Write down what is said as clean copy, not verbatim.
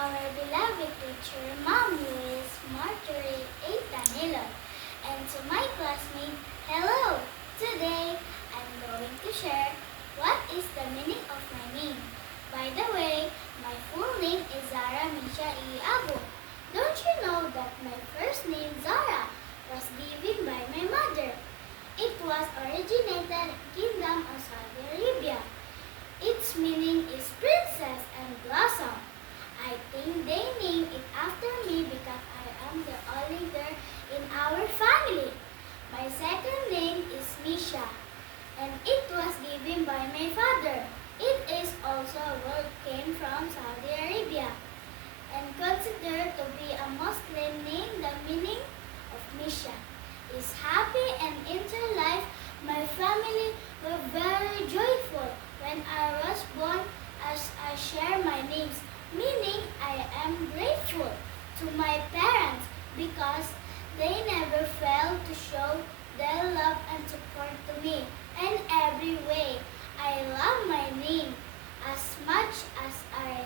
our beloved teacher, Ma'am Luis Marjorie A. Danilo, and to my classmate, hello! Today, I'm going to share what is the meaning of my name. By the way, my full name is Zara Misha E. Abu. Don't you know that my first name, Zara, was given by my mother? It was originated in the Kingdom of Saudi Arabia. Its meaning is princess and blossom. I think they named it after me because I am the only girl in our family. My second name is Misha, and it was given by my father. It is also a word came from Saudi Arabia and considered to be a Muslim name. The meaning of Misha is happy, and into life my family were very joyful when I was born, as I share my names, meaning I am grateful to my parents because they never failed to show their love and support to me in every way. I love my name as much as I